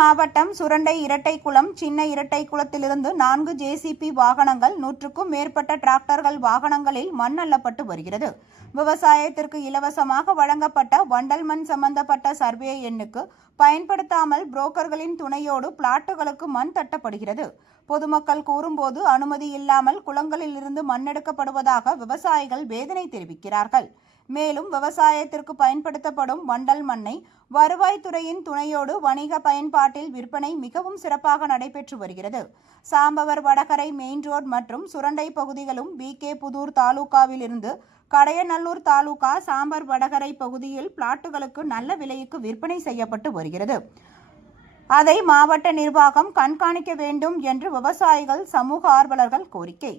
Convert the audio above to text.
மாவட்டம் சுரண்டை இரட்டைக்குளம் சின்ன இரட்டை குளத்திலிருந்து நான்கு ஜேசிபி வாகனங்கள் நூற்றுக்கும் மேற்பட்ட டிராக்டர்கள் வாகனங்களில் மண் அள்ளப்பட்டு வருகிறது. விவசாயத்திற்கு இலவசமாக வழங்கப்பட்ட வண்டல் மண் சம்பந்தப்பட்ட சர்வே எண்ணுக்கு பயன்படுத்தாமல் புரோக்கர்களின் துணையோடு பிளாட்டுகளுக்கு மண் தட்டப்படுகிறது. பொதுமக்கள் கூறும்போது அனுமதி இல்லாமல் குளங்களிலிருந்து மண் எடுக்கப்படுவதாக விவசாயிகள் வேதனை தெரிவிக்கிறார்கள். மேலும் விவசாயத்திற்கு பயன்படுத்தப்படும் வண்டல் மண்ணை வருவாய்த்துறையின் துணையோடு வணிக பயன்பாட்டில் விற்பனை மிகவும் சிறப்பாக நடைபெற்று வருகிறது. சாம்பவர் வடகரை மெயின் ரோட் மற்றும் சுரண்டை பகுதிகளும் பி. கே. புதூர் தாலுகாவிலிருந்து கடையநல்லூர் தாலுகா சாம்பர் வடகரை பகுதியில் பிளாட்டுகளுக்கு நல்ல விலைக்கு விற்பனை செய்யப்பட்டு வருகிறது. அதை மாவட்ட நிர்வாகம் கண்காணிக்க வேண்டும் என்று விவசாயிகள் சமூக ஆர்வலர்கள் கோரிக்கை.